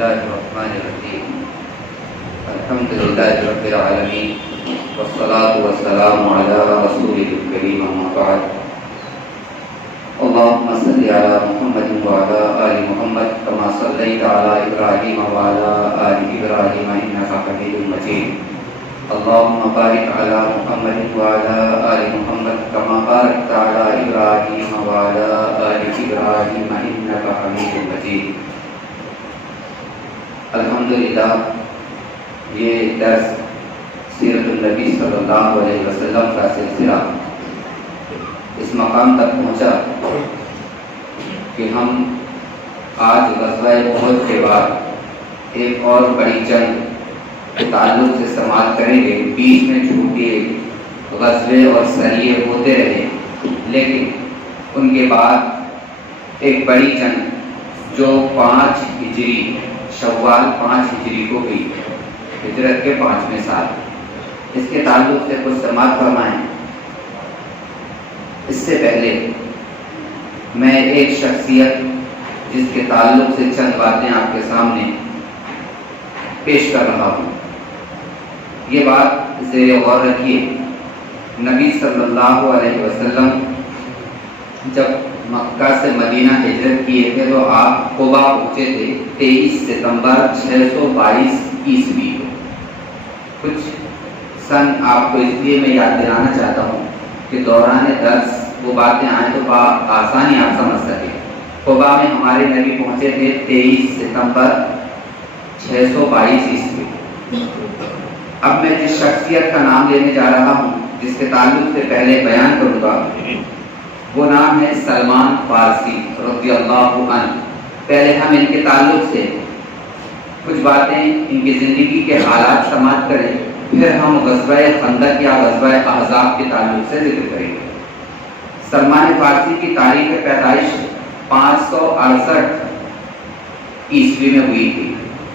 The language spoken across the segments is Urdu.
الله الرحمن الرحيم الحمد لله رب العالمين والصلاة والسلام على رسوله الكريم أما بعد اللهم صل على محمد وعلى آل محمد كما صليت على إبراهيم وعلى آل إبراهيم إنك حميد مجيد اللهم بارك على محمد وعلى آل محمد كما باركت على إبراهيم وعلى آل إبراهيم إنك حميد مجيد. الحمدللہ یہ درس سیرت النبی صلی اللہ علیہ وسلم کا سلسلہ اس مقام تک پہنچا کہ ہم آج غزوہ احد کے بعد ایک اور بڑی جنگ کے تعلق سے سماعت کریں گے. بیچ میں چھوٹے غزوے اور سریے ہوتے رہے لیکن ان کے بعد ایک بڑی جنگ جو 5 ہجری شوال 5 ہجری کو ہوئی، ہجرت کے 5ویں سال، اس کے تعلق سے کچھ سماعت فرمائیں. اس سے پہلے میں ایک شخصیت جس کے تعلق سے چند باتیں آپ کے سامنے پیش کر رہا ہوں. یہ بات زیر غور رکھیے. نبی صلی اللہ علیہ وسلم جب مکہ سے مدینہ ہجرت کیے تھے تو آپ قبا پہنچے تھے 23 ستمبر 622 عیسوی کو. کچھ سن آپ کو اس لیے میں یاد دلانا چاہتا ہوں کہ دوران درس وہ باتیں آئیں تو آسانی آپ سمجھ سکیں. قبا میں ہمارے نبی پہنچے تھے 23 ستمبر 622 عیسوی. اب میں جس شخصیت کا نام لینے جا رہا ہوں، جس کے تعلق سے پہلے بیان کروں گا، وہ نام ہے سلمان فارسی رضی اللہ عنہ. پہلے ہم ان کے تعلق سے کچھ باتیں، ان کی زندگی کے حالات سماعت کریں، پھر ہم غزوہ خندق یا غزوہ احزاب کے تعلق سے ذکر کریں گے. سلمان فارسی کی تاریخ پیدائش 568 عیسوی میں ہوئی تھی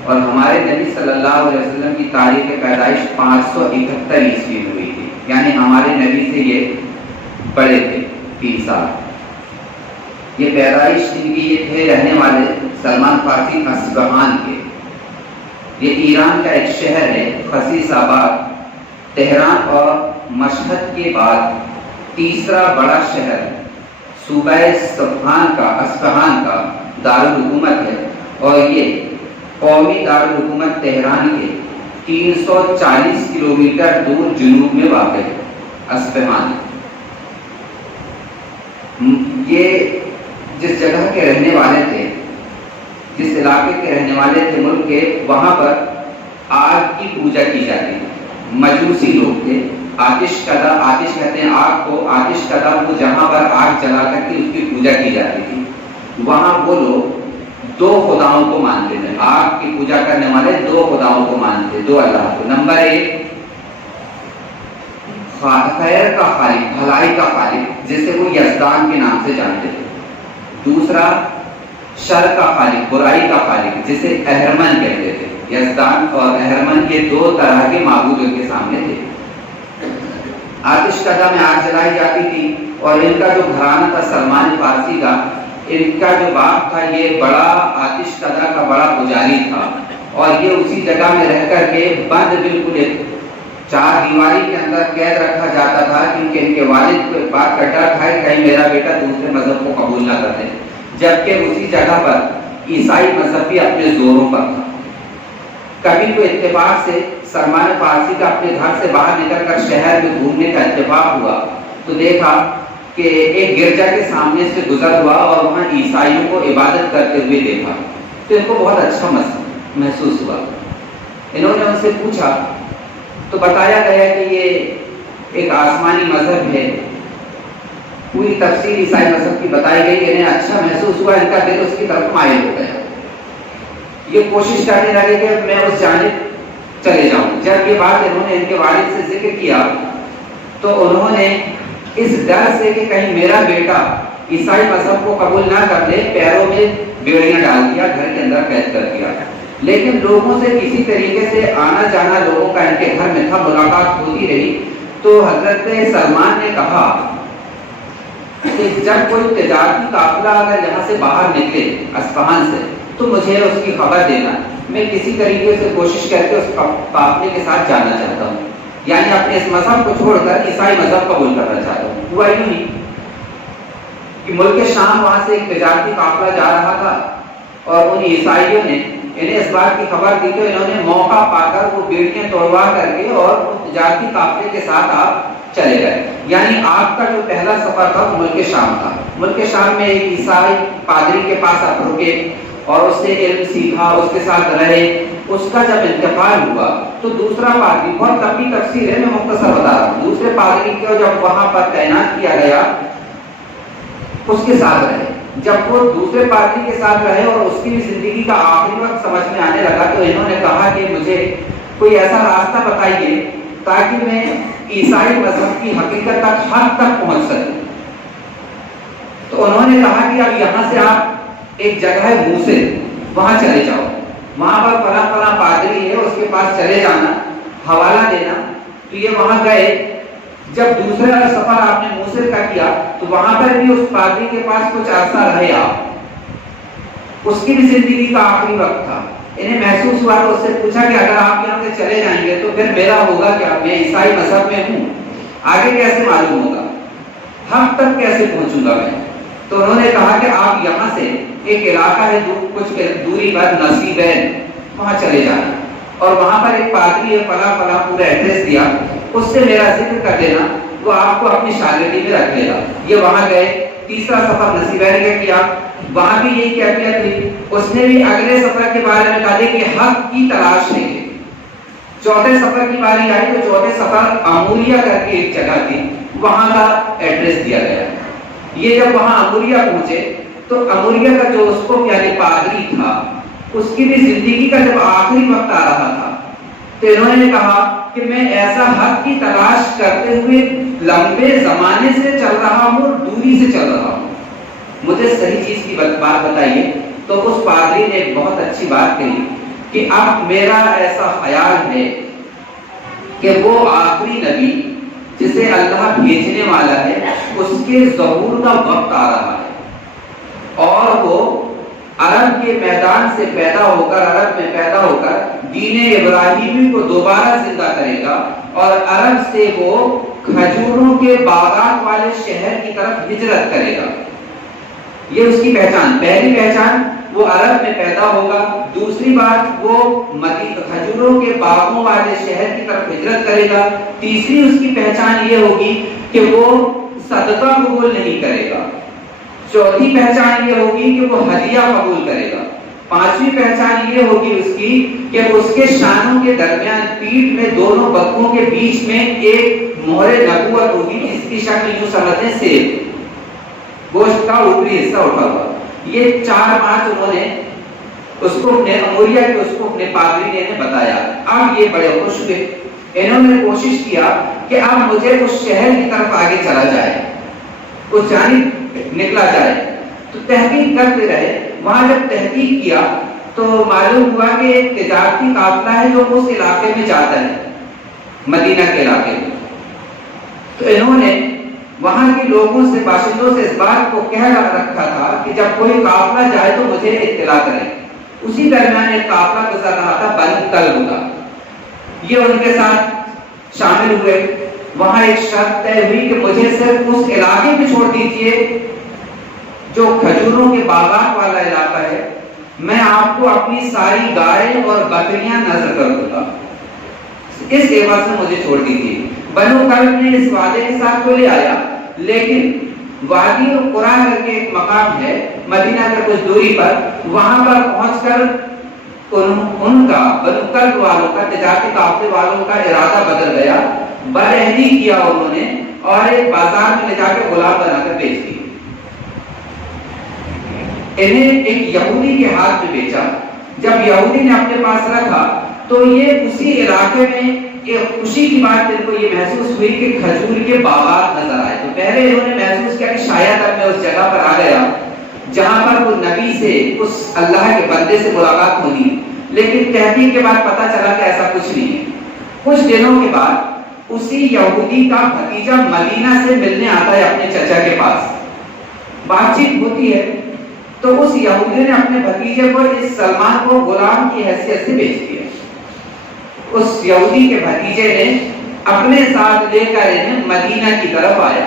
اور ہمارے نبی صلی اللہ علیہ وسلم کی تاریخ پیدائش 571 عیسوی میں ہوئی تھی. یعنی ہمارے نبی سے یہ بڑے تھے 3 سال. یہ پیدائش ان کی یہ تھے رہنے والے سلمان فارسی اصفہان کے. یہ ایران کا ایک شہر ہے خسیس آباد. تہران اور مشہد کے بعد تیسرا بڑا شہر صوبہ اصفہان کا دارالحکومت ہے اور یہ قومی دارالحکومت تہران کے 340 کلومیٹر دور جنوب میں واقع ہے. اصفہان یہ جس جگہ کے رہنے والے تھے، جس علاقے کے رہنے والے تھے ملک کے، وہاں پر آگ کی پوجا کی جاتی تھی. مجوسی لوگ تھے. آتش کہتے ہیں آگ کو. آتش کدا وہ جہاں پر آگ جلا کر کے اس کی پوجا کی جاتی تھی. وہاں وہ لوگ 2 خداؤں کو مانتے تھے. آگ کی پوجا کرنے والے 2 خداؤں کو مانتے، 2 اللہ کو. نمبر 1 خیر کا خالق، بھلائی کا خالق، جسے وہ یزدان کے نام سے جانتے تھے. دوسرا شر کا خالق، برائی کا خالق، جسے اہرمن کہتے تھے. یزدان اور اہرمن یہ 2 طرح کے معبود ان کے سامنے تھے. آتش کدا میں آگ جلائی جاتی تھی اور ان کا جو گھرانہ تھا سلمان فارسی کا، ان کا جو باپ تھا یہ بڑا آتش کدا کا بڑا پجاری تھا اور یہ اسی جگہ میں رہ کر کے بند بالکل 4 دیواری کے اندر قید رکھا جاتا تھا کیونکہ ان کے والد کو بات کا ڈر تھا کہ کہیں میرا بیٹا دوسرے مذہب کو قبول نہ کر دے. جبکہ اسی جگہ پر عیسائی مذہب بھی اپنے زوروں پر تھا. کبھی کوئی اتفاق سے سلمان فارسی کا اپنے گھر سے باہر نکل کر شہر میں گھومنے کا اتفاق ہوا تو دیکھا کہ ایک گرجا کے سامنے سے گزر ہوا اور وہاں عیسائیوں کو عبادت کرتے ہوئے دیکھا تو ان کو بہت اچھا محسوس ہوا. انہوں نے ان سے پوچھا تو بتایا گیا کہ یہ ایک آسمانی مذہب ہے. پوری تفصیل عیسائی مذہب کی بتائی گئی. انہیں اچھا محسوس ہوا، ان کا دل اس کی طرف مائل ہو گیا. یہ کوشش کرنے لگے کہ میں اس جانب چلے جاؤں. جب یہ بات انہوں نے ان کے والد سے ذکر کیا تو انہوں نے اس ڈر سے کہ کہیں میرا بیٹا عیسائی مذہب کو قبول نہ کر لے، پیروں میں بیڑیاں ڈال دیا، گھر کے اندر قید کر دیا. لیکن لوگوں سے کسی طریقے سے آنا جانا لوگوں کا ان کے گھر میں تھا، ملاقات ہوتی رہی. تو حضرت سلمان نے کہا کہ جب کوئی تجارتی قافلہ اگر یہاں سے باہر نکلے اصفہان سے تو مجھے اس کی خبر دینا، میں کسی طریقے سے کوشش کر کے اس قافلے کے ساتھ جانا چاہتا ہوں، یعنی اپنے اس مذہب کو چھوڑ کر عیسائی مذہب قبول کرنا چاہتا ہوں۔ ہوا یوں نہیں کہ ملک شام وہاں سے ایک تجارتی قافلہ جا رہا تھا اور ان عیسائیوں نے انہیں اس بات کی خبر دی کہ انہوں نے موقع پا کر وہ بیڑیاں توڑوا کر کے اور تجارتی قافلے کے ساتھ آپ چلے گئے۔ یعنی آپ کا جو پہلا سفر تھا وہ ملک شام تھا۔ ملک شام میں ایک عیسائی پادری کے پاس آپ رکے اور اس سے علم سیکھا، اس کے ساتھ رہے۔ اس کا جب انتقال ہوا تو دوسرا پادری، بہت لمبی تفسیر ہے، میں مختصر بتا رہا ہوں، دوسرے پادری کو جب وہاں پر تعینات کیا گیا اس کے ساتھ رہے۔ جب وہ دوسرے پادری کے ساتھ رہے اور اس کی بھی زندگی کا آخری وقت سمجھ میں آنے لگا تو انہوں نے کہا کہ مجھے کوئی ایسا راستہ بتائیے تاکہ میں عیسائی مذہب کی حقیقت تک حد تک پہنچ سکوں۔ تو انہوں نے کہا کہ اب یہاں سے آپ ایک جگہ ہے موسے، وہاں چلے جاؤ، وہاں پر فلاں فلاں پادری ہے، اس کے پاس چلے جانا، حوالہ دینا۔ تو یہ وہاں گئے۔ جب دوسرا سفر آپ نے موصل کا کیا تو وہاں پر بھی اس پادری کے پاس کچھ عرصہ رہے آپ، اس کی بھی زندگی کا آخری وقت تھا۔ انہیں محسوس ہوا تو اس سے پوچھا کہ اگر آپ یہاں سے چلے جائیں گے تو پھر میرا ہوگا کیا؟ میں عیسائی مذہب میں ہوں، آگے کیسے معلوم ہوگا، حق تک کیسے پہنچوں گا میں؟ تو انہوں نے کہا کہ آپ یہاں سے ایک علاقہ ہے کچھ دوری پر نصیبین، وہاں چلے جانا اور وہاں پر ایک پادری ہے، فلاں فلاں پورا ایڈریس دیا، اس سے میرا ذکر کر دینا، وہ آپ کو اپنی شاگردی میں رکھ لے گا۔ یہ وہاں گئے۔ تیسرا سفر نصیبین کا کیا، وہاں بھی یہی کیفیت تھی۔ اس نے بھی اگلے سفر کے بارے میں کہا کہ حق کی تلاش ہے۔ چوتھے سفر کی باری آئی تو چوتھے سفر اموریا کر کے ایک جگہ تھی، وہاں کا ایڈریس دیا گیا۔ یہ جب وہاں اموریا پہنچے تو اموریا کا جو اس کو یعنی پادری تھا، اس کی بھی زندگی کا جب آخری وقت آ رہا تھا تو انہوں نے کہا کہ میں ایسا حق کی تلاش کرتے ہوئے لمبے زمانے سے چل رہا ہوں اور دوری سے چل رہا ہوں، مجھے صحیح چیز کی بات بتائیے۔ تو اس پادری نے ایک بہت اچھی بات کہی کہ اب میرا ایسا خیال ہے کہ وہ آخری نبی جسے اللہ بھیجنے والا ہے اس کے ظہور کا وقت آ رہا ہے اور وہ عرب کے میدان سے پیدا ہو کر، عرب میں پیدا ہو کر دین ابراہیمی کو دوبارہ زندہ کرے گا اور عرب سے وہ کھجوروں کے باغات والے شہر کی طرف ہجرت کرے گا۔ یہ اس کی پہچان، پہلی پہچان وہ عرب میں پیدا ہوگا، دوسری بات وہ کھجوروں کے باغوں والے شہر کی طرف ہجرت کرے گا، تیسری اس کی پہچان یہ ہوگی کہ وہ صدقہ قبول نہیں کرے گا، چوتھی پہچان یہ ہوگی کہ وہ ہدیہ قبول کرے گا، پانچویں پہچان یہ ہوگی اس کی کہ اس کے شانوں کے درمیان پیٹھ میں دونوں بکوں کے بیچ میں ایک مہر نبوت ہوگی جس کی شکل یوں سمجھیں سیب، گوشت کا اوپری حصہ اٹھا ہوا۔ یہ چار بات انہوں نے اس کو اپنے اموریا کے اس کو اپنے پادری نے بتایا۔ اب یہ بڑے خوش ہوئے، انہوں نے کوشش کیا کہ اب مجھے اس شہر کی طرف آگے چلا جائے، اس جانب نکلا جائے۔ تو تحقیق کرتے رہے، وہاں جب تحقیق کیا تو معلوم ہوا کہ ایک تجارتی قافلہ ہے جو اس علاقے میں جاتا ہے، مدینہ کے علاقے میں۔ تو انہوں نے وہاں کے لوگوں سے، باشندوں سے اس بات کو کہہ رکھا تھا کہ جب کوئی قافلہ جائے تو مجھے اطلاع کریں۔ اسی درمیان ایک قافلہ گزر رہا تھا بنو کلب کا، یہ ان کے ساتھ شامل ہوئے۔ وہاں ایک شرط طے ہوئی کہ مجھے صرف اس علاقے میں چھوڑ دیجئے جو کھجوروں کے باغات والا علاقہ ہے، میں آپ کو اپنی ساری گائے اور بکریاں نذر کر دوں گا، اس عوض میں مجھے چھوڑ دیجیے۔ بنو کلب نے اس وعدے کے ساتھ کو لے آیا، لیکن وادی قرا کر کے ایک مقام ہے مدینہ کے کچھ دوری پر، وہاں پر پہنچ کر ان کا بنو کلب والوں کا، تجارتی قافلے والوں کا ارادہ بدل گیا، بدعہدی کیا انہوں نے اور ایک بازار میں لے جا کے غلام بنا کر بیچ دی۔ انہیں ایک یہودی کے ہاتھ میں بیچا۔ جب یہودی نے اپنے پاس رکھا تو یہ اسی علاقے میں ایک خوشی کی بات ان کو یہ محسوس ہوئی کہ کھجور کے باغات نظر آئے۔ تو پہلے انہوں نے محسوس کیا کہ شاید اب میں اس جگہ پر آ گیا جہاں پر وہ نبی سے، اس اللہ کے بندے سے ملاقات ہونی ہے، لیکن تحقیق کے بعد پتہ چلا کہ ایسا کچھ نہیں ہے۔ کچھ دنوں کے بعد اسی یہودی کا بھتیجا مدینہ سے ملنے آتا ہے اپنے چچا کے پاس، بات چیت ہوتی ہے تو اس یہودی نے اپنے بھتیجے کو اس سلمان کو غلام کی حیثیت سے بیچ دیا. اس یہودی کے بھتیجے نے اپنے ساتھ لے کر انہیں مدینہ کی طرف آیا.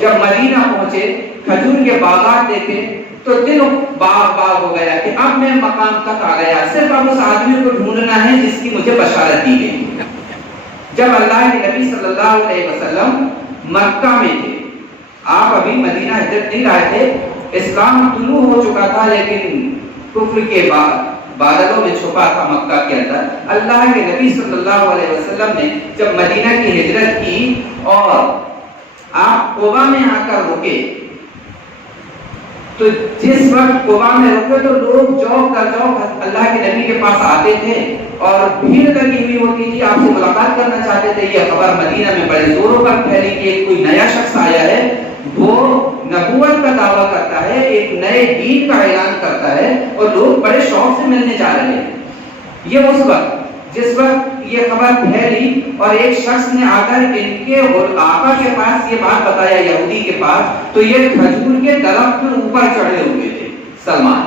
جب مدینہ پہنچے کھجور کے باغات دیکھے تو دل باغ ہو گیا کہ اب میں مقام تک آ گیا, صرف اب اس آدمی کو ڈھونڈنا ہے جس کی مجھے بشارت دی گئی. جب اللہ کے نبی صلی اللہ علیہ وسلم مکہ میں تھے, آپ ابھی مدینہ ہجرت نہیں لائے تھے, اسلام طلوع ہو چکا تھا لیکن کفر کے بادلوں میں چھپا تھا مکہ کے اندر. اللہ کے نبی صلی اللہ علیہ وسلم نے جب مدینہ کی ہجرت کی اور آپ قبا میں آ کر رکے, تو جس وقت قبا میں رکے تو لوگ جوق در جوق اللہ کے نبی کے پاس آتے تھے اور بھیڑ لگی ہوئی ہوتی تھی, آپ سے ملاقات کرنا چاہتے تھے. یہ خبر مدینہ میں بڑے زوروں پر پھیلی کہ کوئی نیا شخص آیا ہے, وہ نبوت کا دعویٰ کرتا ہے, ایک نئے دین کا اعلان کرتا ہے, اور لوگ بڑے شوق سے ملنے جا رہے ہیں. یہ اس وقت جس وقت یہ خبر پھیلی اور ایک شخص نے آ کر ان کے آقا کے پاس یہ بات بتایا, یہودی کے پاس, تو یہ کھجور کے درخت پر اوپر چڑھے ہوئے تھے. سلمان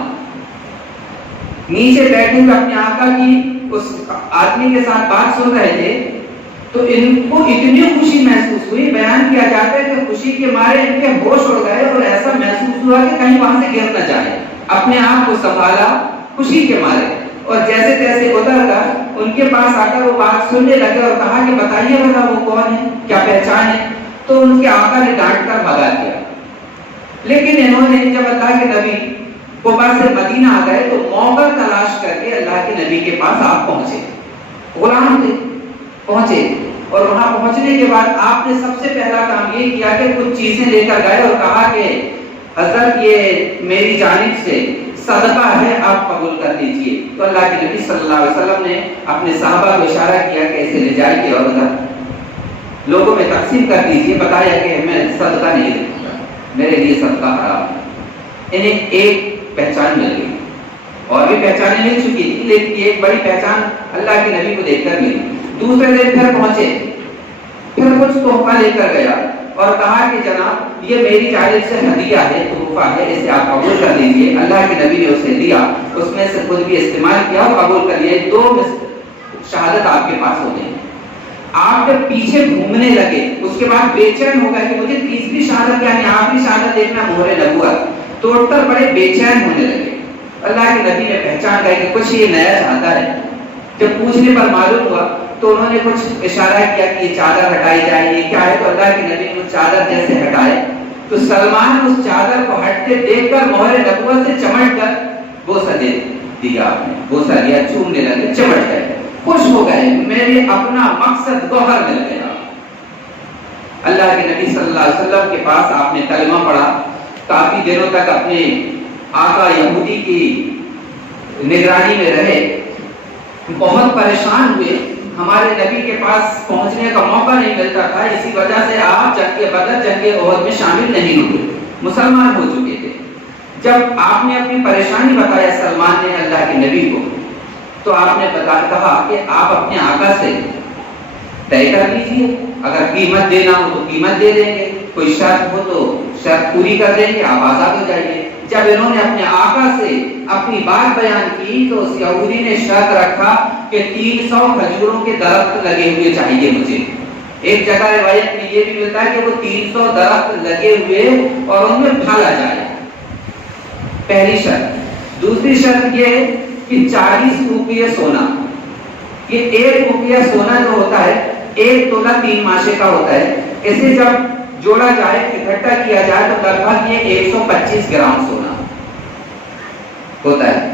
نیچے بیٹھے ہوئے اپنے آقا کی اس آدمی کے ساتھ بات سن رہے تھے, تو ان کو اتنی خوشی محسوس ہوئی. بیان کیا جاتا ہے کہ خوشی کے مارے ان کے ہوش اڑ گئے اور ایسا محسوس ہوا کہ کہیں وہاں سے گر نہ جائے. اپنے آپ کو سنبھالا خوشی کے مارے, اور جیسے تیسے ادھر کا ان کے پاس آ کر وہ بات سننے لگے اور کہا کہ بتائیے بتا وہ کون ہے, کیا پہچان ہے. تو ان کے آقا نے ڈانٹ کر بھگا دیا. لیکن انہوں نے جب اللہ کے نبی قبا سے مدینہ آ گئے تو موقع تلاش کر کے اللہ کے نبی کے پاس آپ پہنچے. غلام تھے, پہنچے, اور وہاں پہنچنے کے بعد آپ نے سب سے پہلا کام یہ کیا کہ کچھ چیزیں لے کر گئے اور کہا کہ حضرت یہ میری جانب سے صدقہ ہے, آپ قبول کر لیجئے. تو اللہ کے نبی صلی اللہ علیہ وسلم نے اپنے صحابہ کو اشارہ کیا کہ اسے لے جائیے اور ادھر لوگوں میں تقسیم کر دیجئے. بتایا کہ میں صدقہ نہیں دیتا, میرے لیے صدقہ حرام ہے. انہیں ایک پہچان مل گئی, اور بھی پہچانیں مل چکی تھی, لیکن ایک بڑی پہچان اللہ کے نبی کو دیکھ کر ملی. دوسرے دن پھر پہنچے, پھر کچھ تحفہ لے کر گیا اور کہا کہ جناب یہ میری جانب سے ہدیہ ہے, تحفہ ہے, اسے آپ قبول کر لیجیے. اللہ کے نبی نے اسے دیا, اس میں سے خود بھی استعمال کیا اور قبول کر لیا. 2 شہادت آپ کے پاس ہو گئی. آپ جب پیچھے گھومنے لگے اس کے بعد بے چین ہو گئے کہ مجھے تیسری شہادت یعنی آخری شہادت دیکھنا, مہر نبوت. توڑ کر بڑے بے چین ہونے لگے. اللہ کے نبی نے پہچان گئے کہ کچھ یہ نیا چاہتا ہے. جب پوچھنے پر معلوم ہوا تو انہوں نے کچھ اشارہ کیا کہ یہ چادر ہٹائی جائے, یہ کیا ہے. تو اللہ کے نبی نے چادر جیسے ہٹائے تو سلمان اس چادر کو ہٹتے دیکھ کر مہر نبوت سے چمٹ کر بوسہ دے دیا. آپ نے بوسہ دیا, چومنے لگے, چمٹ گئے, خوش ہو گئے, میرے اپنا مقصد گوہر مل گیا. اللہ کے نبی صلی اللہ علیہ وسلم کے پاس آپ نے کلمہ پڑھا. کافی دنوں تک اپنے آقا یہودی کی نگرانی میں رہے, بہت پریشان ہوئے. ہمارے نبی کے پاس پہنچنے کا موقع نہیں ملتا تھا, اسی وجہ سے آپ جنگ بدر, جنگ احد میں شامل نہیں ہوئے, مسلمان ہو چکے تھے. جب آپ نے اپنی پریشانی بتایا سلمان نے اللہ کے نبی کو, تو آپ نے کہا کہ آپ اپنے آقا سے طے کر لیجیے, اگر قیمت دینا ہو تو قیمت دے دیں گے, کوئی شرط ہو تو شرط پوری کر دیں گے, آپ آزاد ہو جائیے. جب انہوں نے اپنے آقا سے اپنی بات بیان کی تو اس یہودی نے شرط رکھا کہ 300 کھجوروں کے درخت لگے ہوئے چاہیے مجھے. ایک جگہ روایت میں یہ بھی ملتا ہے کہ وہ 300 درخت لگے ہوئے اور ان میں پھل آ جائے. پہلی شرط. دوسری شرط یہ کہ 40 روپیے سونا. یہ 1 روپیہ سونا جو ہوتا ہے 1 تولہ 3 ماشے کا ہوتا ہے. اسے جب جوڑا جائے, اکٹھا کیا جائے تو لگ بھگ یہ 125 گرام سونا ہوتا ہے.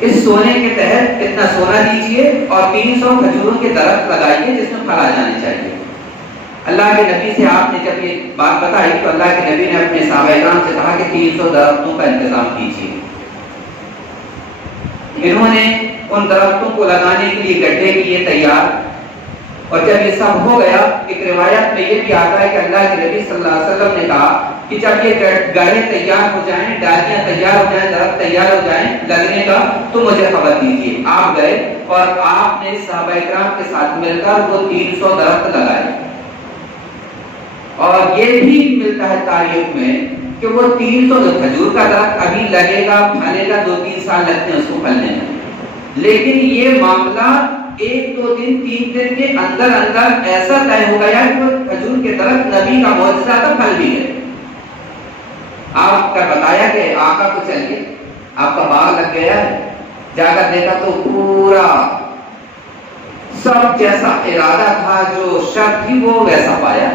اس سونے کے تحت اتنا سونا دیجئے اور 300 کھجوروں کے درخت لگائیے جس میں پھل آ جانے چاہیے. اللہ کے نبی سے آپ نے جب یہ بات بتائی تو اللہ کے نبی نے اپنے صحابہ کرام سے کہا کہ 300 درختوں کا انتظام کیجیے. انہوں نے ان درختوں کو لگانے کے لیے گڈھے کیے تیار, اور جب یہ سب ہو گیا, ایک روایت میں یہ بھی آتا ہے کہ اللہ کے نبی صلی اللہ علیہ وسلم نے کہا کہ جب یہ گڑھے تیار ہو جائیں, ڈالیاں تیار ہو جائیں, درخت تیار ہو جائیں لگنے کا, تو مجھے خبر دیجیے. آپ گئے اور آپ نے صحابہ کرام کے ساتھ مل کر وہ 300 درخت لگائے. اور یہ بھی ملتا ہے تاریخ میں کہ وہ 300 کھجور کا درخت ابھی لگے گا، پھلے گا، 2-3 سال لگتے ہیں اس کو پھلنے میں، لیکن یہ معاملہ 1-2 دن 3 دن کے اندر اندر ایسا طے ہو گیا کہ وہ کھجور کے درخت نبی کا معجزہ تھا، پھل بھی گئے۔ آپ کا بتایا کہ آقا کو چلیے آپ کا باغ لگ گیا ہے، جا کر دیکھا تو پورا سب جیسا ارادہ تھا، جو شرط تھی وہ ویسا پایا۔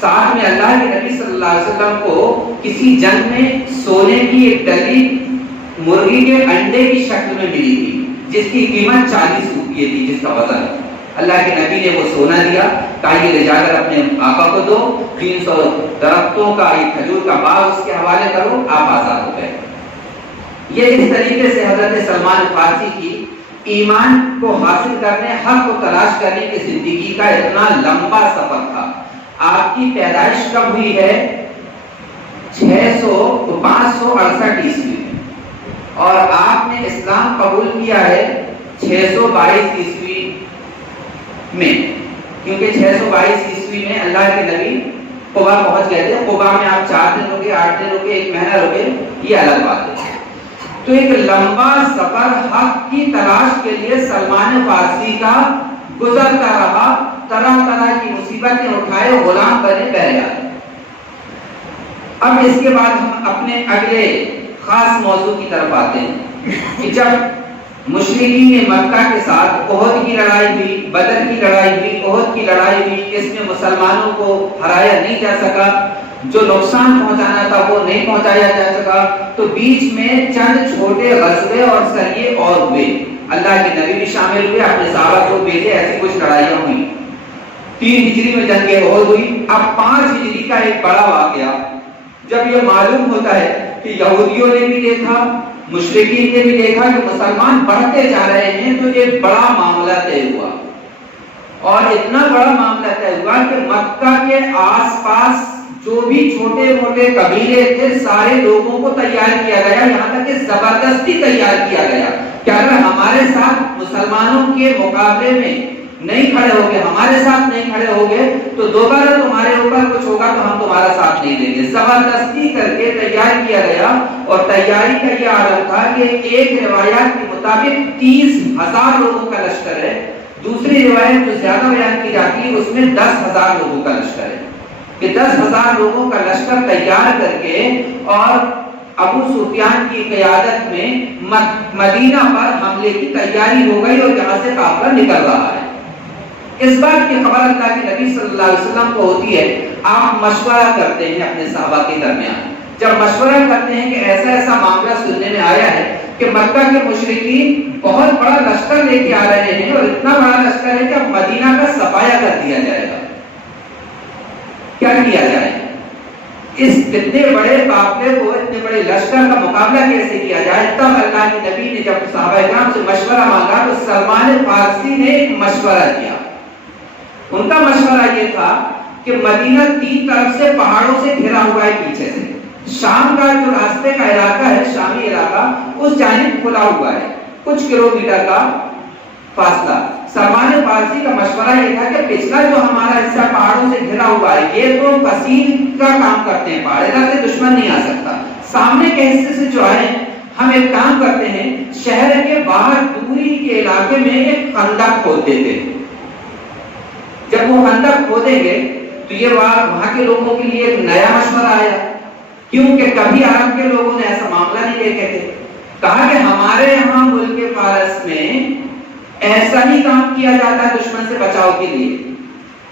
ساتھ میں اللہ کے نبی صلی اللہ علیہ وسلم کو کسی جنگ میں سونے کی ایک ڈلی مرغی کے انڈے کی شکل میں ملی تھی، جس کی قیمت 40 روپے تھی، جس کا وزن اللہ کے نبی نے وہ سونا دیا، کہا یہ لے جا کر اپنے آقا کو دو، 300 درختوں کا یہ کھجور کا باغ اس کے حوالے کرو، آپ آزاد ہو گئے۔ یہ اس طریقے سے حضرت سلمان فارسی کی ایمان کو حاصل کرنے، حق کو تلاش کرنے کی زندگی کا اتنا لمبا سفر تھا۔ آپ کی پیدائش کب ہوئی ہے؟ 568 عیسوی میں، اور آپ نے اسلام قبول کیا ہے 622 عیسوی میں، کیونکہ 622 عیسوی میں اللہ کے نبی قبا پہنچ گئے تھے۔ قبا میں آپ 4 دن رکے، 8 دن رکے، 1 مہینہ رکے، یہ الگ بات ہے۔ تو ایک لمبا سفر حق کی تلاش کے لیے سلمان فارسی کا گزرتا رہا، طرح طرح کی مصیبتیں اٹھائے، غلام بنے بہرحال۔ اب اس کے بعد ہم اپنے اگلے خاص موضوع کی طرف آتے ہیں کہ جب مشرکین مکہ کے ساتھ احد کی لڑائی ہوئی، بدر کی لڑائی ہوئی، احد کی لڑائی ہوئی، اس میں مسلمانوں کو ہرایا نہیں جا سکا، جو نقصان پہنچانا تھا وہ نہیں پہنچایا جا سکا، تو بیچ میں چند چھوٹے غزوے اور سریے اور ہوئے، اللہ کے نبی بھی شامل ہوئے، اپنے صحابہ کو بھیجے، ایسی کچھ لڑائیاں ہوئی۔ 3 ہجری میں جنگ احد ہوئی۔ اب 5 ہجری کا ایک بڑا واقعہ، جب یہ معلوم ہوتا ہے کہ یہودیوں نے بھی دیکھا، مشرکین نے بھی دیکھا کہ مسلمان بڑھتے جا رہے ہیں، تو ایک بڑا معاملہ طے ہوا، اور اتنا بڑا معاملہ طے ہوا کہ مکہ کے آس پاس جو بھی چھوٹے موٹے قبیلے تھے، سارے لوگوں کو تیار کیا گیا، یہاں تک کہ زبردستی تیار کیا گیا کہ اگر ہمارے ساتھ مسلمانوں کے مقابلے میں نہیں کھڑے ہوگے، ہمارے ساتھ نہیں کھڑے ہوگے، تو دوبارہ تمہارے اوپر کچھ ہوگا تو ہم تمہارا ساتھ نہیں دیں گے۔ زبردستی کر کے تیار کیا گیا، اور تیاری کا یہ عالم تھا کہ ایک روایت کے مطابق 30,000 لوگوں کا لشکر ہے، دوسری روایت جو زیادہ بیان کی جاتی ہے اس میں 10,000 لوگوں کا لشکر ہے، کہ 10,000 لوگوں کا لشکر تیار کر کے، اور ابو سفیان کی قیادت میں مدینہ پر حملے کی تیاری ہو گئی، اور یہاں سے قافلہ نکل رہا ہے۔ اس بات کی خبر اللہ کے نبی صلی اللہ علیہ وسلم کو ہوتی ہے، آپ مشورہ کرتے ہیں اپنے صحابہ کے درمیان، جب مشورہ کرتے ہیں کہ ایسا ایسا معاملہ سننے میں آیا ہے کہ مکہ کے مشرکین بہت بڑا لشکر لے کے آ رہے ہیں، اور اتنا بڑا لشکر ہے کہ اب مدینہ کا صفایا کر دیا جائے گا، کیا کیا جائے؟ اس اتنے بڑے قافلے کو، اتنے بڑے لشکر کا مقابلہ کیسے کیا جائے؟ تب اللہ کے نبی نے جب صحابہ کرام سے مشورہ مانگا تو سلمان فارسی نے ایک مشورہ کیا۔ ان کا مشورہ یہ تھا کہ مدینہ 3 طرف سے پہاڑوں سے گھرا ہوا ہے، پیچھے سے شام کا جو راستے کا علاقہ ہے، شامی علاقہ، اس جانب کھلا ہوا ہے، کچھ کلومیٹر کا فاصلہ۔ سلمان فارسی کا مشورہ یہ تھا کہ پچھلا جو ہمارا حصہ پہاڑوں سے گھرا ہوا ہے، یہ تو فصیل کا کام کرتے ہیں، پہاڑ سے دشمن نہیں آ سکتا، سامنے کے حصے سے جو ہے ہم ایک کام کرتے ہیں، شہر کے باہر دوری کے علاقے میں ایک خندق کھود دیتے ہیں۔ جب وہ خندق کھودیں گے تو یہ وہاں کے لوگوں کے لیے ایک نیا مشورہ آیا، کیونکہ کبھی عرب کے لوگوں نے ایسا معاملہ نہیں دیکھے تھے۔ کہا کہ ہمارے یہاں ملک فارس میں ایسا ہی کام کیا جاتا ہے دشمن سے بچاؤ کے لیے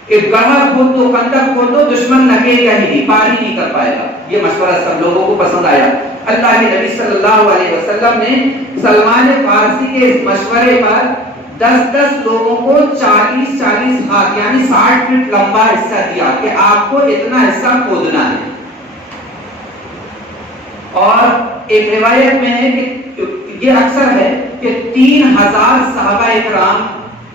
کہ گڑھا کھود دو، خندق کھود دو، دشمن لگے گا ہی نہیں، پار ہی نہیں کر پائے گا۔ یہ مشورہ سب لوگوں کو پسند آیا۔ اللہ کے نبی صلی اللہ علیہ وسلم نے سلمان فارسی کے اس مشورے پر 10 لوگوں کو 40 ہاتھ یعنی 60 فٹ لمبا حصہ دیا کہ آپ کو اتنا حصہ کھودنا ہے۔ اور ایک روایت میں ہے کہ یہ اکثر ہے کہ 3000 صحابہ اکرام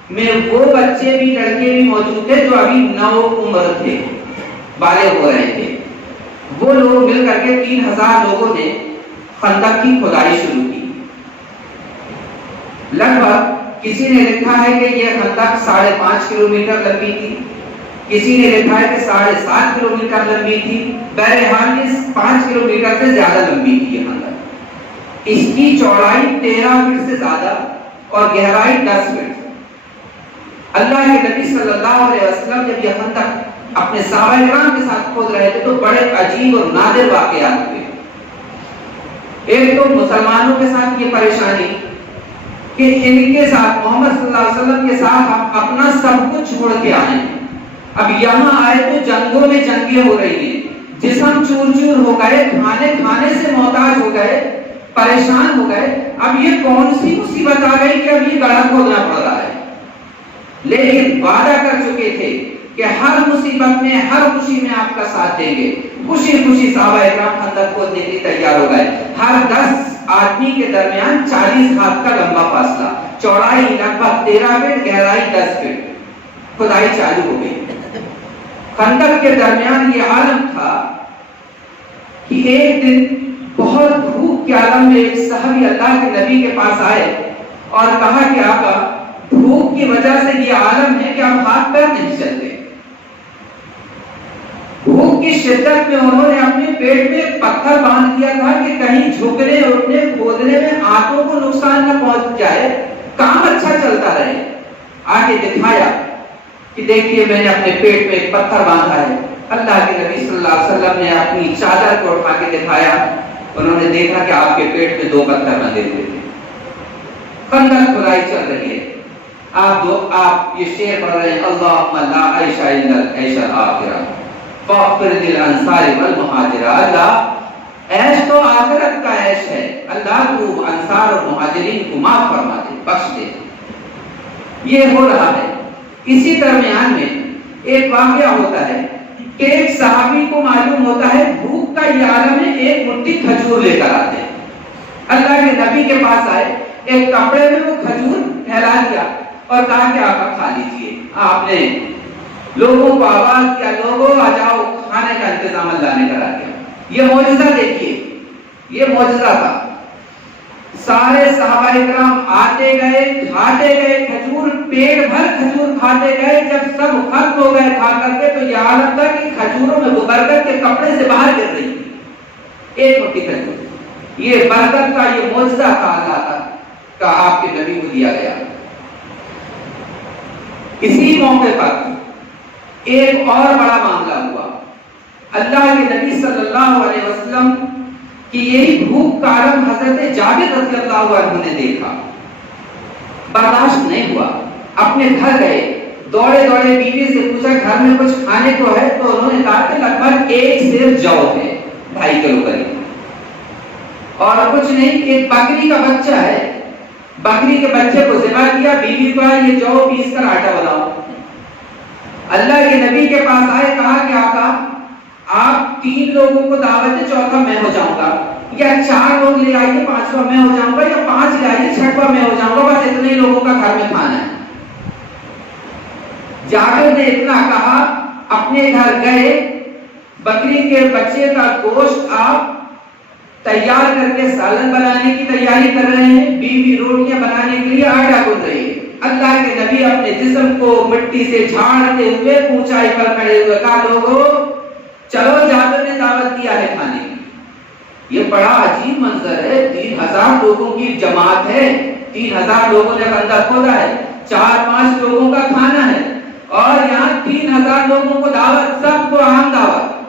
میں وہ بچے بھی، لڑکے بھی موجود تھے جو ابھی نو عمر تھے، بالغ ہو رہے تھے، وہ لوگ مل کر کے 3000 لوگوں نے خندق کی کھدائی شروع کی۔ لگ بھگ کسی نے لکھا ہے کہ یہ خندق 5.5 کلومیٹر لمبی تھی، کسی نے لکھا ہے کہ 7.5 کلومیٹر لمبی تھی، بہرحال یہ 5 کلومیٹر سے زیادہ لمبی تھی یہ خندق۔ اس کی چوڑائی 13 فٹ سے زیادہ اور گہرائی 10 فٹ۔ اللہ کے نبی صلی اللہ علیہ وسلم جب یہ خندق اپنے صحابہ کرام کے ساتھ کھود رہے تھے تو بڑے عجیب اور نادر واقعات ہوئے۔ ایک تو مسلمانوں کے ساتھ یہ پریشانی کہ ان کے ساتھ محمد صلی اللہ علیہ وسلم کے ساتھ ہم اپنا سب کچھ چھوڑ کے آئے، اب یہاں آئے تو جنگوں میں جنگیں ہو رہی ہیں، جسم چور چور ہو گئے، کھانے سے محتاج ہو گئے، پریشان ہو گئے، اب یہ کون سی مصیبت آ گئی کہ اب یہ گڑھا کھودنا پڑ رہا ہے۔ لیکن وعدہ کر چکے تھے کہ ہر مصیبت میں ہر خوشی میں آپ کا ساتھ دیں گے۔ خوشی خوشی صحابہ اکرام خندق کھودنے کے لیے تیار ہو گئے۔ ہر 10 آدمی کے درمیان 40 ہاتھ کا لمبا فاصلہ، چوڑائی لگ بھگ 13 فٹ، گہرائی 10 فٹ، کھدائی چالو ہو گئی۔ خندق کے درمیان یہ عالم تھا کہ ایک دن بہت دھوپ کے عالم میں ایک صحابی اللہ کے نبی کے پاس آئے اور کہا کہ آقا دھوپ کی وجہ سے یہ عالم ہے کہ اب ہاتھ پیر نہیں چلتے۔ بھوک کی شدت میں انہوں نے اپنے پیٹ میں پتھر باندھ دیا تھا کہ کہیں جھکنے اٹھنے کھودنے میں آنکھوں کو نقصان نہ پہنچ جائے، کام اچھا چلتا رہے۔ آگے دکھایا کہ دیکھیے میں نے اپنے پیٹ میں ایک پتھر باندھا ہے۔ اللہ کے نبی صلی اللہ علیہ وسلم نے اپنی چادر کو اٹھا کے دکھایا، انہوں نے دیکھا کہ آپ کے پیٹ میں 2 پتھر بندھے ہوئے تھے۔ خندق کھدائی چل رہی ہے، آپ یہ شعر پڑھ رہے ہیں، اللہم لا عیش الا العیش الاخرہ فاغفر للانصار والمہاجرہ۔ اللہ عیش تو آخرت کا عیش ہے، اللہ تو انصار اور مہاجرین کو معاف فرما دے، بخش دے۔ یہ ہو رہا ہے۔ اسی درمیان میں ایک واقعہ ہوتا ہے کہ ایک صحابی کو معلوم ہوتا ہے بھوک کا یہ عالم ہے، ایک مٹھی کھجور لے کر آتے ہیں۔ اللہ کے نبی کے پاس آئے، ایک کپڑے میں وہ کھجور پھیلا دیا اور کہا کہ آپ کھا لیجیے۔ آپ نے لوگوں کو آواز کیا، لوگوں آ جاؤ، کھانے کا انتظام اللہ نے کرا دیا۔ یہ معجزہ دیکھیے، یہ معجزہ تھا۔ سارے صحابہ اکرام آتے گئے، کھاتے گئے کھجور، پیٹ بھر کھجور کھاتے گئے۔ جب سب ختم ہو گئے کھا کر کے تو یہ حالت تھا کہ کھجوروں میں وہ برکت کے کپڑے سے باہر گر رہی تھی، ایک مٹھی کھجور۔ یہ برکت کا یہ معجزہ تھا اللہ کا آپ کے نبی کو دیا گیا۔ اسی موقع پر ایک اور بڑا معاملہ ہوا۔ اللہ کے نبی صلی اللہ علیہ وسلم کی یہی بھوک کا عالم حضرت جابر رضی اللہ عنہ نے دیکھا، برداشت نہیں ہوا، اپنے گھر گئے، دوڑے دوڑے بیوی سے پوچھا گھر میں کچھ کھانے کو ہے؟ تو انہوں نے کہا کہ لگ بھگ 1 سیر جو ہے، 2.5 کلو قریب، اور کچھ نہیں، ایک بکری کا بچہ ہے، بکری کے بچے کو ذبح کیا، بیوی کو یہ جو پیس کر آٹا بناؤ۔ اللہ کے نبی کے پاس آئے، کہا کہ آقا آپ 3 لوگوں کو دعوت دیں، چوتھا میں ہو جاؤں گا، یا 4 لوگ لے آئیے، 5واں میں ہو جاؤں گا، یا 5 لے آئیے، 6واں میں ہو جاؤں گا، بس اتنے لوگوں کا گھر میں کھانا ہے۔ جابر نے اتنا کہا، اپنے گھر گئے، بکری کے بچے کا گوشت آپ تیار کر کے سالن بنانے کی تیاری کر رہے ہیں، بیوی روٹیاں بنانے کے لیے آٹا گوندھ رہی ہے۔ اللہ کے نبی اپنے جسم کو مٹی سے جھاڑتے ہوئے اونچائی پر کھڑے ہوئے کہا لوگوں چلو جابر نے دعوت دیا ہے کھانے کی۔ یہ بڑا عجیب منظر ہے، 3000 لوگوں کی جماعت ہے، 3000 لوگوں نے خندق کھودا ہے، 4-5 لوگوں کا کھانا ہے، اور یہاں 3000 لوگوں کو دعوت، سب کو عام دعوت۔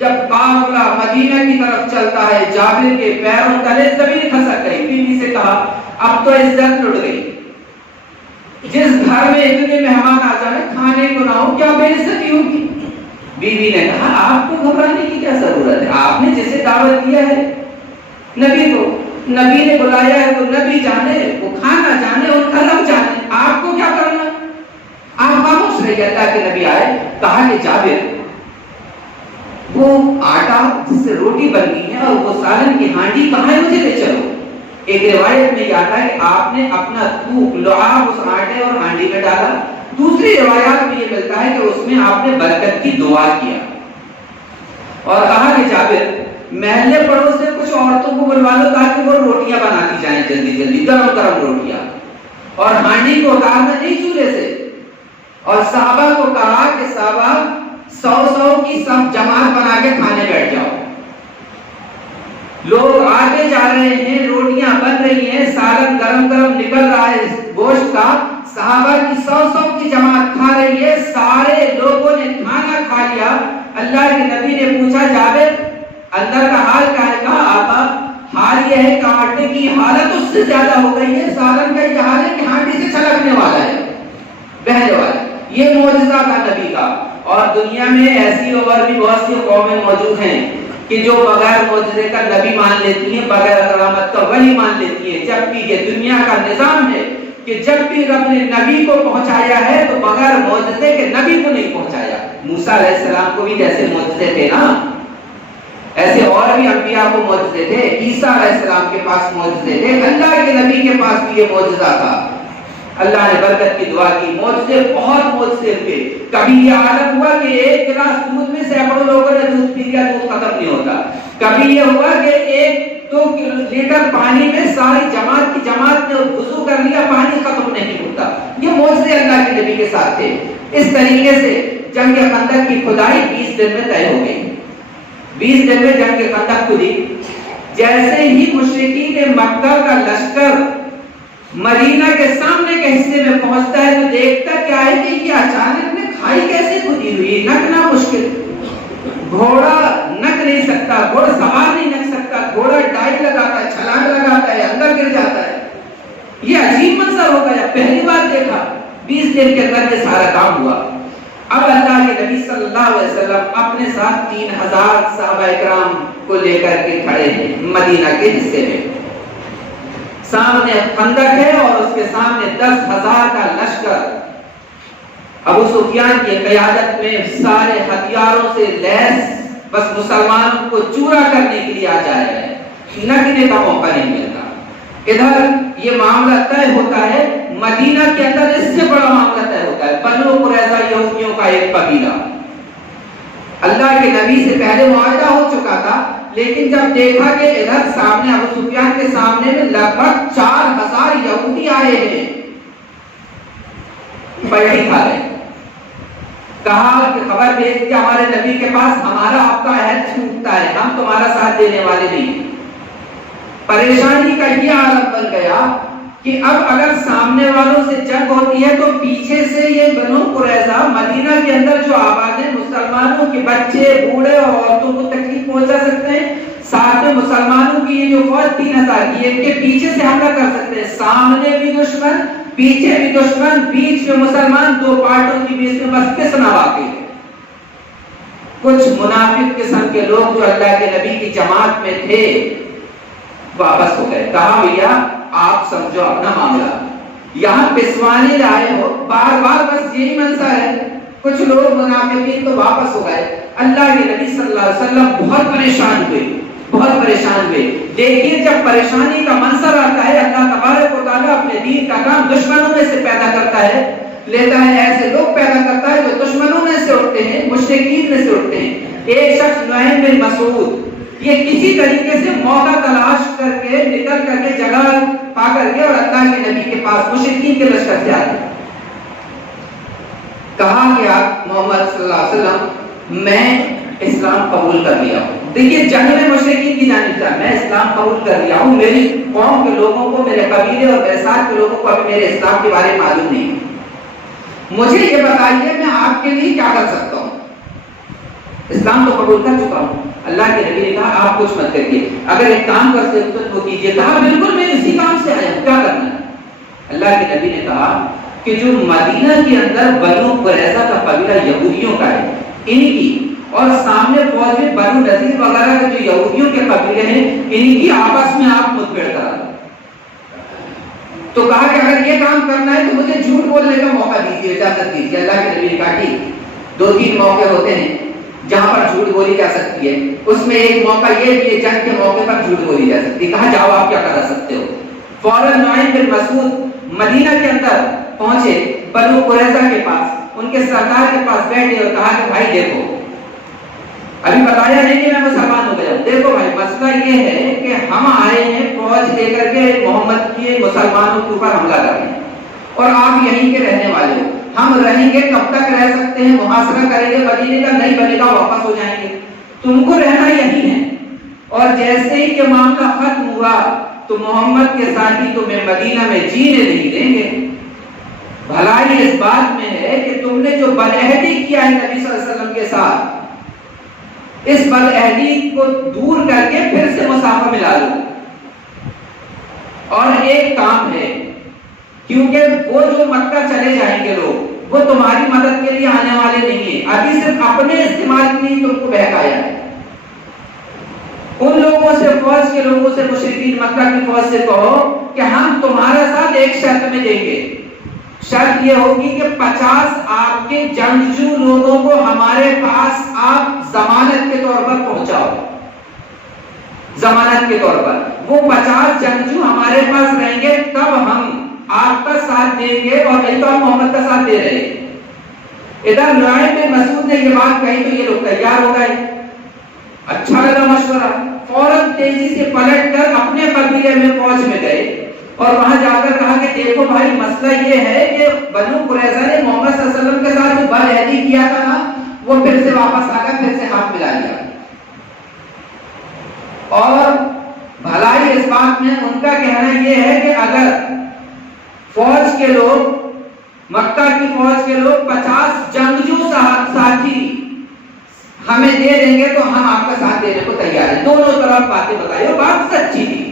جب قافلہ مدینہ کی طرف چلتا ہے، جابر کے پیروں تلے زمین کھسک گئی۔ بیوی سے کہا اب تو عزت لٹ گئی، جس گھر میں اتنے مہمان آ جائے کھانے کو نہ ہو، کیا بے عزتی ہوگی؟ بیوی نے کہا آپ کو گھبرانے کی کیا ضرورت ہے، آپ نے جسے دعوت دیا ہے نبی کو، نبی نے بلایا ہے، وہ نبی جانے، وہ کھانا جانے، ان کا رب جانے، آپ کو کیا کرنا؟ آپ خاموش رہیے۔ اللہ کے نبی آئے، کہا کہ جابر وہ آٹا جس سے روٹی بنتی ہے اور وہ سالن کی ہانڈی کہاں ہے، مجھے لے چلو۔ ایک روایت میں یہ آتا ہے کہ آپ نے اپنا تھوک لعاب اس آٹے اور ہانڈی میں ڈالا، دوسری روایات میں یہ ملتا ہے کہ اس میں آپ نے برکت کی دعا کیا اور کہا کہ جابر محلے پڑوس سے کچھ عورتوں کو بلوا لو تاکہ وہ روٹیاں بناتی جائیں، جلدی جلدی گرم گرم روٹیاں، اور ہانڈی کو اتارنا نہیں چولہے سے، اور صحابہ کو کہا کہ صحابہ 100 کی سب جماعت بنا کے کھانے بیٹھ جاؤ. لوگ آتے جا رہے ہیں, روٹیاں بن رہی ہیں, سالن گرم گرم نکل رہا ہے گوشت کا. صحابہ کی 100 کی جماعت کھا رہی ہے, سارے لوگوں نے کھانا کھا لیا. اللہ کے نبی نے پوچھا جابر اندر کا حال کیا ہے؟ کہا آقا حال یہ ہے کہ آٹے کی حالت اس سے زیادہ ہو گئی ہے, سالن کا یہ حال ہے کہ ہانڈی سے چھلکنے والا ہے, بہنے والا ہے. یہ معجزہ تھا نبی کا. اور دنیا میں ایسی اور بھی بہت سی قومیں موجود ہیں کہ جو بغیر معجزے کا نبی مان لیتی ہیں, بغیر کرامت کا ولی مان لیتی ہیں, جبکہ یہ دنیا کا نظام ہے کہ جب بھی رب نے نبی کو پہنچایا ہے تو بغیر معجزے کے نبی کو نہیں پہنچایا. موسیٰ علیہ السلام کو بھی جیسے معجزے تھے نا, ایسے اور بھی انبیاء کو معجزے تھے. عیسیٰ علیہ السلام کے پاس معجزے تھے, اللہ کے نبی کے پاس بھی یہ معجزہ تھا. اللہ نے برکت کی دعا کی, معجزے بہت معجزے تھے. کبھی یہ عالم ہوا کہ ایک گلاس دودھ میں سینکڑوں لوگوں نے دودھ پی لیا, دودھ ختم نہیں ہوتا. کبھی یہ ہوا کہ 1-2 لیٹر پانی میں ساری جماعت کی جماعت نے وضو کر لیا, پانی ختم نہیں ہوتا. یہ معجزے اللہ کے نبی کے ساتھ تھے. اس طریقے سے جنگ خندق کی کھدائی 20 دن میں طے ہو گئی. 20 دن میں جنگ خندق کھدی. جیسے ہی مشرکین مکہ کا لشکر مدینہ کے سامنے کے حصے میں پہنچتا ہے تو دیکھتا کیا ہے کہ یہ اچانک میں کھائی کیسے کھدی ہوئی, نکنا مشکل, گھوڑا نک نہیں سکتا, گھوڑا سوار نہیں نک سکتا, گھوڑا ڈائیو لگاتا ہے, چھلانگ لگاتا ہے, اندر گر جاتا ہے. یہ عجیب منظر ہو گیا, پہلی بار دیکھا. 20 دن کے اندر یہ سارا کام ہوا. اب اللہ کے نبی صلی اللہ علیہ وسلم اپنے ساتھ 3000 صحابہ اکرام کو لے کر کے کھڑے ہیں مدینہ کے حصے میں. سامنے خندق ہے اور اس کے سامنے 10,000 کا لشکر. ابو سفیان کی قیادت میں سارے ہتھیاروں سے لیس, بس مسلمانوں کو چورا کرنے کے لیے آ جا رہے ہیں, نگنے کا موقع نہیں ملتا. ادھر یہ معاملہ طے ہوتا ہے, مدینہ کے اندر اس سے بڑا معاملہ طے ہوتا ہے. بنو قریظہ یہودیوں کا ایک قبیلہ, اللہ کے نبی سے پہلے معاہدہ ہو چکا تھا, لیکن جب دیکھا کہ ادھر سامنے ابو سفیان کے سامنے میں لگ بھگ 4000 یہودی آئے ہیں, بیٹھی کھا رہے, کہا کہ خبر بھیج دیا ہمارے نبی کے پاس, ہمارا آپ کا عہد چھوٹتا ہے, ہم تمہارا ساتھ دینے والے نہیں. پریشانی کا یہ عالم بن گیا کہ اب اگر سامنے والوں سے جنگ ہوتی ہے تو پیچھے سے یہ بنو قریظہ مدینہ کے اندر جو آباد ہیں, مسلمانوں کے بچے بوڑھے اور عورتوں کو تکلیف پہنچا سکتے ہیں. ساتھ میں مسلمانوں کی یہ جو فوج 3000 کی ہے, ان کے پیچھے سے حملہ کر سکتے ہیں. سامنے بھی دشمن, پیچھے بھی دشمن, بیچ میں مسلمان, 2 پارٹوں کے بیچ میں بس کسنا واقع. کچھ منافق قسم کے لوگ جو اللہ کے نبی کی جماعت میں تھے واپس ہو گئے. کہا بھیا آپ سمجھو اپنا معاملہ, یہاں پسوانے لائے ہو, بار بار بس یہی منظر ہے. کچھ لوگ منافقین تو واپس ہو گئے. اللہ کے نبی صلی اللہ علیہ وسلم بہت پریشان ہوئے, بہت پریشان ہوئے. لیکن جب پریشانی کا منظر آتا ہے, اللہ تبارک و تعالیٰ اپنے دین کا کام دشمنوں میں سے پیدا کرتا ہے, لیتا ہے ایسے لوگ پیدا کرتا ہے جو دشمنوں میں سے اٹھتے ہیں, مشرکین میں سے اٹھتے ہیں. ایک شخص نعیم بن مسعود, یہ کسی طریقے سے موقع تلاش کر کے نکل کر کے جگہ پا کر کے اور اللہ کے نبی کے پاس مشرکین کے لشکر سے آتے. کہا کہ آپ محمد صلی اللہ علیہ وسلم میں اسلام قبول کر لیا ہوں. دیکھیے جنگ میں مشرکین کی جانب سے میں اسلام قبول کر لیا ہوں. میری قوم کے لوگوں کو, میرے قبیلے اور میرے ساتھ کے لوگوں کو ابھی میرے اسلام کے بارے میں معلوم نہیں. مجھے یہ بتائیے میں آپ کے لیے کیا کر سکتا ہوں. اسلام تو قبول کر چکا ہوں. اللہ کے نبی نے کہا آپ کچھ مت کریے, اگر ایک کام کر سکتے تو کیجیے. کہا بالکل میں اسی کام سے آیا ہوں, کیا کرنا ہے. اللہ کے نبی نے کہا کہ جو مدینہ کے اندر بنو قریظہ کا قبیلہ یہودیوں کا ہے, ان کی اور سامنے فوج میں بنو نذیر وغیرہ کے جو یہودیوں کے قبیلے ہیں, ان کی آپس میں آپ متبیڑ کرا دیں. تو کہا کہ اگر یہ کام کرنا ہے تو مجھے جھوٹ بولنے کا موقع دیجیے, اجازت دیجیے. اللہ کے نبی نے کہا ٹھیک, 2-3 موقع ہوتے ہیں جہاں پر جھوٹ بولی جا سکتی ہے. اس میں ایک موقع یہ کہ جنگ کے موقع پر جھوٹ بولی جا سکتی ہے. کہا جاؤ آپ کیا کر سکتے ہو. فوراً نعیم بن مسعود مدینہ کے اندر پہنچے بنو قریظہ کے پاس, ان کے سردار کے پاس بیٹھے اور کہا کہ بھائی دیکھو, ابھی بتایا نہیں کہ میں مسلمان ہو گیا ہوں, دیکھو بھائی مسئلہ یہ ہے کہ ہم آئے ہیں فوج لے کر کے محمد کے مسلمانوں کے اوپر حملہ کرنے, اور آپ یہیں کے رہنے والے ہو. ہم رہیں گے کب تک رہ سکتے ہیں، محاصرہ کریں گے مدینے کا، نہیں بنے گا واپس ہو جائیں گے، تم کو رہنا یہی ہے۔ اور جیسے ہی یہ معاملہ ختم ہوا تو محمد کے ساتھی تمہیں مدینہ میں جینے نہیں دیں گے۔ بھلائی اس بات میں ہے کہ تم نے جو بدعہدی کیا ہے نبی صلی اللہ علیہ وسلم کے ساتھ، اس بدعہدی کو دور کر کے پھر سے مسافہ ملا لو۔ اور ایک کام ہے، کیونکہ وہ جو مکہ چلے جائیں گے لوگ، وہ تمہاری مدد کے لیے آنے والے نہیں ہیں، ابھی صرف اپنے استعمال کے لیے تم کو بہکایا ہے۔ ان لوگوں سے، فوج کے لوگوں سے، مشرکین مکہ کی فوج سے کہو کہ ہم تمہارے ساتھ ایک شرط میں دیں گے، شرط یہ ہوگی کہ 50 آپ کے جنگجو لوگوں کو ہمارے پاس آپ ضمانت کے طور پر پہنچاؤ۔ ضمانت کے طور پر وہ 50 جنگجو ہمارے پاس رہیں گے، تب ہم آپ کا ساتھ دیں گے، اور نہیں تو ہم محمد کا ساتھ دے رہے ہیں۔ ادھر نعیم بن مسعود نے یہ بات کہی تو یہ لوگ تیار ہو گئے، اچھا لگا مشورہ، فوراً تیزی سے پلٹ کر اپنے قبیلے میں فوج میں گئے اور وہاں جا کر کہا کہ دیکھو بھائی، مسئلہ یہ ہے کہ بنو قریظہ نے محمد صلی اللہ علیہ وسلم کے ساتھ جو بدعہدی کیا تھا نا، وہ پھر سے واپس آ کر پھر سے ہاتھ ملا لیا۔ اور بھلائی اس بات میں ان کا کہنا یہ ہے کہ اگر فوج کے لوگ، مکہ کی فوج کے لوگ 50 جنگجو ساتھی ہمیں دے دیں گے تو ہم آپ کا ساتھ دینے کو تیار ہیں۔ دونوں طرف باتیں بتائی، اور بات سچی تھی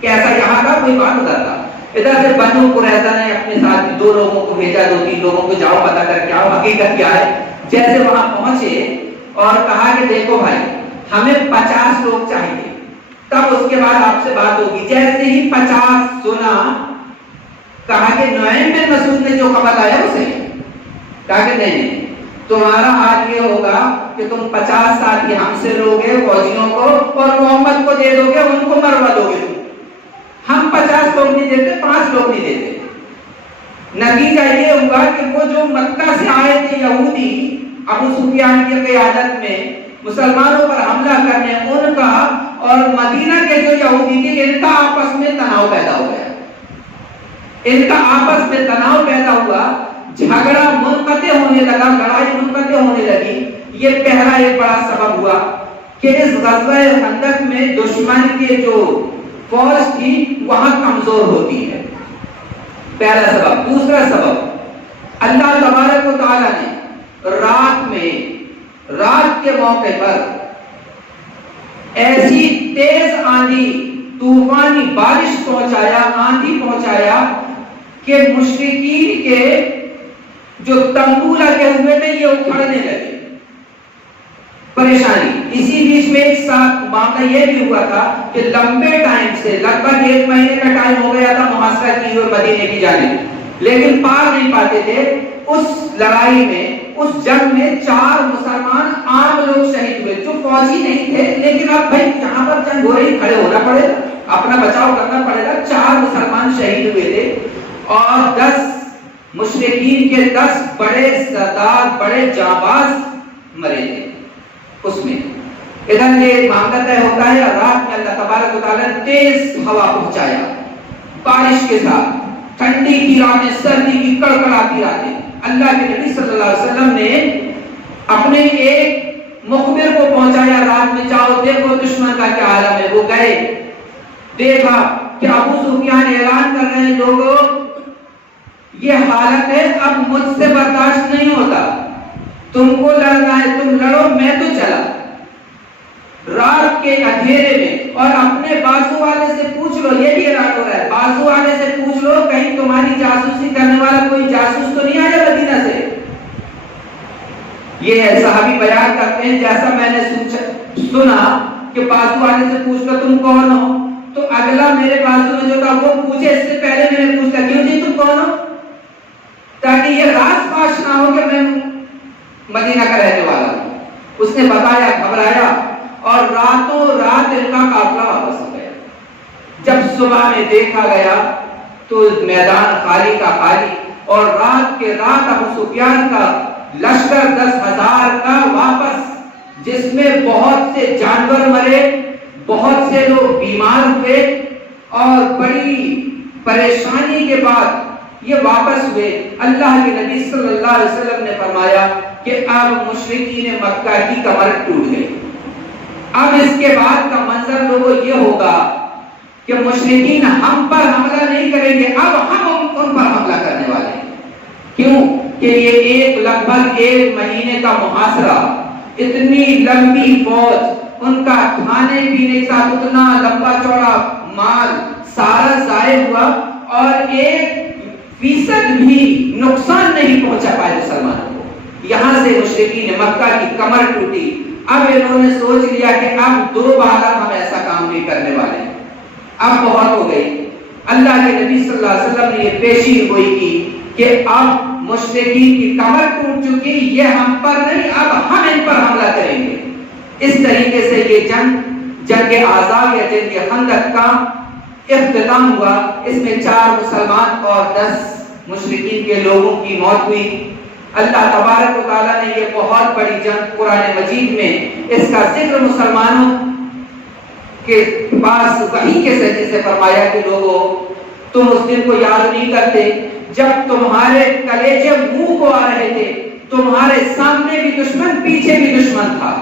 کہ ایسا یہاں کا کوئی بات ادھر تھا۔ ادھر سے بنو قریظہ نے اپنے ساتھ 2 لوگوں کو بھیجا، 2-3 لوگوں کو، جاؤ پتہ کر کے آؤ حقیقت کیا ہے۔ جیسے وہاں پہنچے اور کہا کہ دیکھو بھائی، ہمیں 50 لوگ چاہیے، تب اس کے بعد آپ سے بات ہوگی۔ جیسے ہی 50 سنا، کہا کہ نعیم بن مسعود نے جو خبر آیا وہ صحیح ہے۔ کہا کہ نہیں، تمہارا حال یہ ہوگا کہ تم 50 ساتھی ہم سے لوگے فوجیوں کو، اور محمد کو دے دو گے، ان کو مروا دو گے۔ ہم 50 لوگ نہیں دیتے، 5 لوگ نہیں دیتے۔ نتیجہ یہ ہوا کہ وہ جو مکہ سے آئے تھے یہودی، ابو سفیان کی قیادت میں مسلمانوں پر حملہ کرنے، ان کا اور مدینہ کے جو یہودی تھے، ان کا آپس میں تناؤ پیدا ہو گیا۔ ان کا آپس میں تناؤ پیدا ہوا، جھگڑا منقطع ہونے لگا، لڑائی منقطع ہونے لگی۔ یہ پہلا ایک بڑا سبب ہوا کہ اس غزوہ خندق میں دشمن کے جو فوج تھی وہاں کمزور ہوتی ہے، پہلا سبب۔ دوسرا سبب، اللہ تبارک و تعالیٰ نے رات کے موقع پر ایسی تیز آندھی، طوفانی بارش پہنچایا، آندھی پہنچایا کہ مشرکین کے جو تمبو لگے ہوئے تھے یہ اکھڑنے لگے، پریشانی۔ اسی بیچ میں ایک ساتھ معاملہ یہ بھی ہوا تھا کہ لمبے ٹائم سے، لگ بھگ 1 مہینے کا ٹائم ہو گیا تھا محاصرہ کی ہوئے مدینے کی جانب، لیکن پار نہیں پاتے تھے۔ اس لڑائی میں، اس جنگ میں 4 مسلمان عام لوگ شہید ہوئے جو فوجی نہیں تھے، لیکن اب بھائی یہاں پر جنگ ہو رہی، کھڑے ہونا پڑے گا، اپنا بچاؤ کرنا پڑے گا۔ 4 مسلمان شہید ہوئے تھے، اور 10 مشرکین کے 10 بڑے سردار، بڑے جانباز مرے تھے اس میں۔ ادھر یہ معاملہ طے ہوتا ہے، رات میں اللہ تبارک و تعالیٰ نے تیز ہوا پہنچایا، بارش کے ساتھ، ٹھنڈی کی راتیں، سردی کی کڑکڑاتی راتیں۔ اللہ کے نبی صلی اللہ علیہ وسلم نے اپنے ایک مخبر کو پہنچایا رات میں، جاؤ دیکھو دشمن کا کیا عالم ہے۔ وہ گئے، دیکھا کہ ابو سفیان اعلان کر رہے ہیں، لوگوں یہ حالت ہے، اب مجھ سے برداشت نہیں ہوتا، تم کو لڑنا ہے تم لڑو، میں تو چلا۔ رات کے اندھیرے میں، اور اپنے بازو والے سے پوچھ لو، یہ بھی اعلان ہو رہا ہے، بازو والے سے پوچھ لو کہیں تمہاری جاسوسی کرنے والا کوئی جاسوس تو نہیں آیا مدینہ سے۔ یہ صحابی بیان کرتے ہیں، جیسا میں نے سنا کہ بازو والے سے پوچھ لو تم کون ہو، تو اگلا میرے بازو میں جو تھا وہ پوچھے، اس سے پہلے میں نے پوچھا کیوں جی تم کون ہو، تاکہ یہ راز فاش نہ ہو کہ میں مدینہ کا رہنے والا ہوں۔ اس نے بتایا، گھبرایا، اور راتوں رات ان کا قافلہ واپس ہو گیا۔ جب صبح میں دیکھا گیا تو میدان خالی کا خالی، اور رات کے رات ابو سفیان کا لشکر 10,000 کا واپس، جس میں بہت سے جانور مرے، بہت سے لوگ بیمار ہوئے، اور بڑی پریشانی کے بعد یہ واپس ہوئے، اللہ کے نبی صلی اللہ علیہ وسلم نے فرمایا کہ اب مشرکین مکہ کی کمر ٹوٹ گئی۔ اب اس کے بعد کا منظر لوگوں یہ ہوگا کہ مشرکین ہم پر حملہ نہیں کریں گے، اب ہم ان پر حملہ کرنے والے ہیں۔ کیوں کہ یہ لگ بھگ 1 مہینے کا محاصرہ، اتنی لمبی فوج، ان کا کھانے پینے کا اتنا لمبا چوڑا مال سارا ضائع ہوا اور 1% بھی نقصان نہیں پہنچا پائے مسلمانوں کو۔ یہاں سے مشرکین مکہ کی کمر ٹوٹی۔ اب انہوں نے سوچ لیا کہ اب دوبارہ ہم ایسا کام نہیں کرنے والے ہیں، اب بہت ہو گئی۔ اللہ کے نبی صلی اللہ علیہ وسلم نے یہ پیشی گوئی کی کہ اب مشرکین کی کمر ٹوٹ چکی، یہ ہم پر نہیں، اب ہم ان پر حملہ کریں گے۔ اس طریقے سے یہ جنگ احزاب یا جنگ خندق کا اختتام ہوا۔ اس میں 4 مسلمان اور 10 مشرکین کے لوگوں کی موت ہوئی۔ اللہ تبارک و تعالیٰ نے یہ بہت بڑی جنگ قرآن مجید میں اس کا ذکر مسلمانوں کے پاس وحی کے ذریعے سے فرمایا کہ لوگوں تم اس دن کو یاد نہیں کرتے جب تمہارے کلیجے منہ کو آ رہے تھے، تمہارے سامنے بھی دشمن پیچھے بھی دشمن تھا،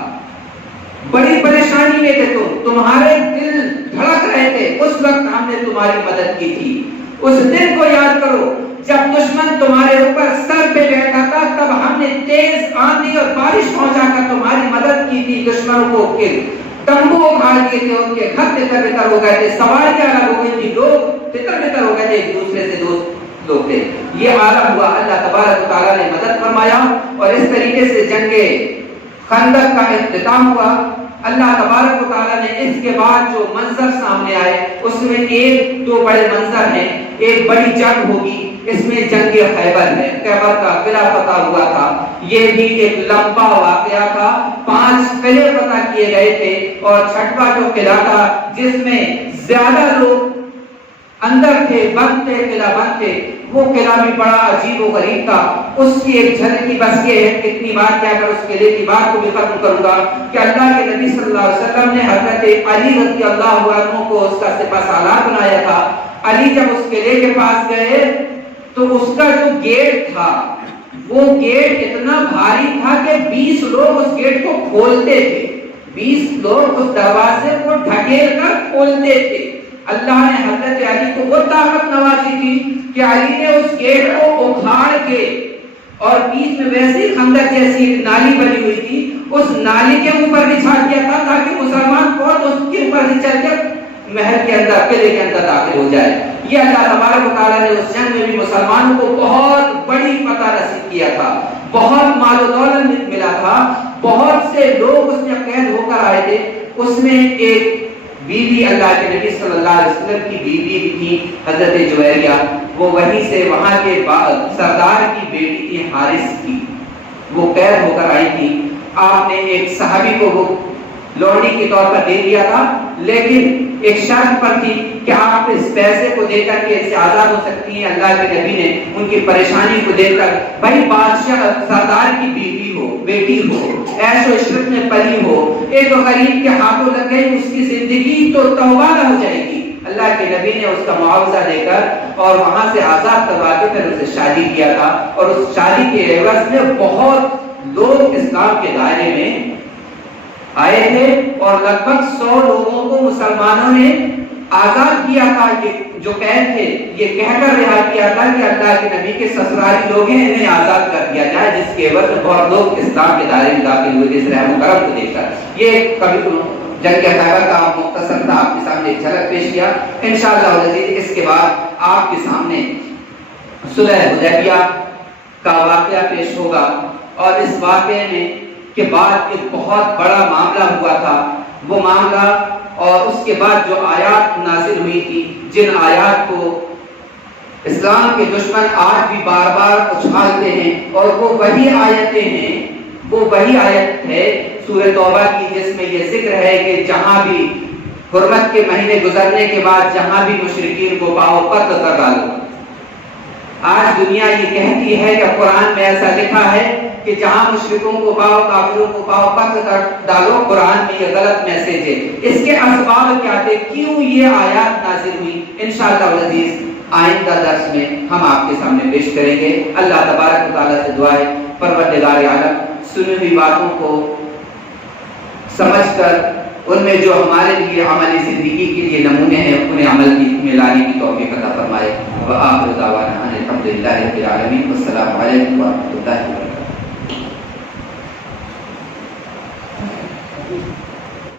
بڑی پریشانی میں تھے تمہارے دل دھڑک رہے تھے، اس وقت ہم نے تمہاری مدد کی تھی۔ اس دن کو یاد کرو جب دشمن تمہارے اوپر سر پہ بیٹھا تھا، تب ہم نے تیز آندھی اور بارش پہنچا کر تمہاری مدد کی تھی۔ دشمنوں کو تمبو اکھاڑ دیے تھے، ان کے گھر تتر بتر ہو گئے تھے، سواریاں الگ ہو گئی تھی، لوگ تتر بتر ہو گئے تھے، ایک دوسرے سے دوست لوگ تھے۔ یہ عالم ہوا، اللہ تبارک و تعالیٰ نے مدد فرمایا اور اس طریقے سے جنگ خندق کا اختتام ہوا۔ اللہ تبارک و تعالیٰ نے اس کے بعد جو منظر سامنے آئے اس میں 1-2 بڑے منظر ہیں۔ ایک بڑی جنگ ہوگی، اس میں جنگ خیبر ہے، خیبر کا قلعہ فتح ہوا تھا۔ یہ بھی ایک لمبا واقعہ تھا، 5 قلعے فتح کیے گئے تھے اور 6واں جو قلعہ تھا جس میں زیادہ لوگ اندر تھے، بند تھے، قلعہ بند تھے، وہ قلعہ بھی بڑا عجیب و غریب تھا۔ اس کی ایک جھلکی بس یہ ہے، کتنی بات کیا کر اس قلعے کی بات کو بھی ختم کروں گا کہ اللہ کے نبی صلی اللہ علیہ وسلم نے حضرت علی رضی اللہ عنہ کو اس کا سپہ سالار بنایا تھا۔ علی جب اس قلعے کے پاس گئے تو اس کا جو گیٹ تھا وہ گیٹ اتنا بھاری تھا کہ 20 لوگ اس گیٹ کو کھولتے تھے، 20 لوگ اس دروازے کو ڈھکیل کر کھولتے تھے۔ اللہ نے حضرت علی کو وہ طاقت نوازی تھی کہ علی نے اس گیٹ کو اکھاڑ کے اور بیچ میں ویسی خندق جیسی ایک نالی بنی ہوئی تھی، اس نالی کے اوپر بچھا دیا تھا تاکہ مسلمان فوج اس کے اوپر سے چل کر محل کے اندر، قلعے کے اندر داخل ہو جائے۔ یہ اللہ تبارک و تعالیٰ نے اس جنگ میں بھی مسلمانوں کو بہت بڑی فتح نصیب کیا تھا، بہت مال و دولت ملا تھا، بہت سے لوگ اس میں قید ہو کر آئے تھے۔ اس میں ایک بیوی اللہ کے نبی صلی اللہ علیہ وسلم کی بیوی بھی تھی، حضرت جویریہ، وہ وہیں سے وہاں کے سردار کی بیٹی تھی حارث کی، وہ قید ہو کر آئی تھی۔ آپ نے ایک صحابی کو وہ لوڑی کے طور پر دے دیا تھا، لیکن ایک شرط پر تھی کہ آپ اس پیسے کو دے کر کے اس سے آزاد ہو سکتی ہیں۔ اللہ کے نبی نے ان کی پریشانی کو دیکھ کر، بھائی بادشاہ سردار کی بیوی ہو، بیٹی ہو، عیش و عشرت میں پلی ہو، ایک غریب کے ہاتھوں لگ گئی، اس کی زندگی تو توبہ ہو جائے گی۔ اللہ کے نبی نے اس کا معاوضہ دے کر اور وہاں سے آزاد کروا کے پھر اسے شادی کیا تھا، اور اس شادی کے عوض میں بہت لوگ اسلام کے دائرے میں آئے تھے اور لگ بھگ 100 لوگوں کو مسلمانوں نے آزاد کیا تھا، جو قید تھے، یہ کہہ کر رہا کیا تھا کہ اللہ کے نبی کے سسرالی لوگ ہیں، انہیں آزاد کر دیا جائے، جس کے عوض میں بہت لوگ اسلام کے دائرے میں داخل ہوئے اس رحم و کرم کو دیکھ کر۔ یہ کبھی جنگ خیبر کا مختصر تھا، آپ کے سامنے ایک جھلک پیش کیا۔ انشاءاللہ العزیز اس کے بعد آپ کے سامنے صلح حدیبیہ کا واقعہ پیش ہوگا، اور اس واقعے میں کے بعد ایک بہت بڑا معاملہ ہوا تھا، وہ معاملہ اور اس کے بعد جو آیات نازل ہوئی تھی، جن آیات کو اسلام کے دشمن آج بھی بار بار اچھالتے ہیں، اور وہ وہی آیتیں ہیں، وہ وہی آیت ہے سورہ توبہ کی جس میں یہ ذکر ہے کہ جہاں بھی حرمت کے مہینے گزرنے کے بعد جہاں بھی مشرکین کو پاؤ قتل کر ڈالو۔ آج دنیا یہ کہتی ہے کہ قرآن میں ایسا لکھا ہے کہ جہاں مشرکوں کو پاؤ، کافروں کو پاؤ قتل کر ڈالو، قرآن میں یہ غلط میسج ہے۔ اس کے اسباب کیا تھے، کیوں یہ آیات نازل ہوئی، انشاءاللہ العزیز آئندہ درس میں ہم آپ کے سامنے پیش کریں گے۔ اللہ تبارک و تعالیٰ سے دعا ہے پروردگار عالم سنی ہوئی باتوں کو سمجھ کر ان میں جو ہمارے لیے عملی زندگی کے لیے نمونے ہیں انہیں عمل میں لانے کی توفیق عطا فرمائے۔ وآخر دعوانا ان الحمد للہ رب العالمین والسلام علیکم ورحمۃ اللہ وبرکاتہ۔